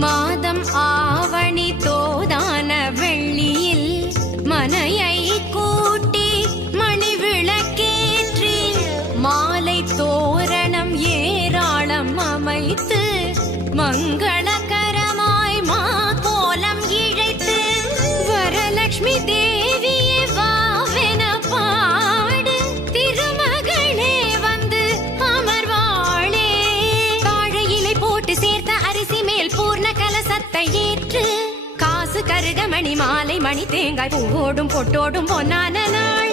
மாதம் ஆவணி தோதான வெள்ளியில் மனையை கூட்டி மணி விளக்கேற்றி மாலை தோரணம் ஏராளம் அமைத்து மங்களகரமாய் மா கோலம் இழைத்து வரலட்சுமி தேவியே வாவென பாடு திருமகளே வந்து அமர்வாளே. வாழையிலை போட்டு சேர்த்த அரிசி மேல் பூர்ண கலசத்தை ஏற்று காசு கருகமணி மாலை மணி தேங்காய் பூவோடும் பொட்டோடும் பொன்னான நாள்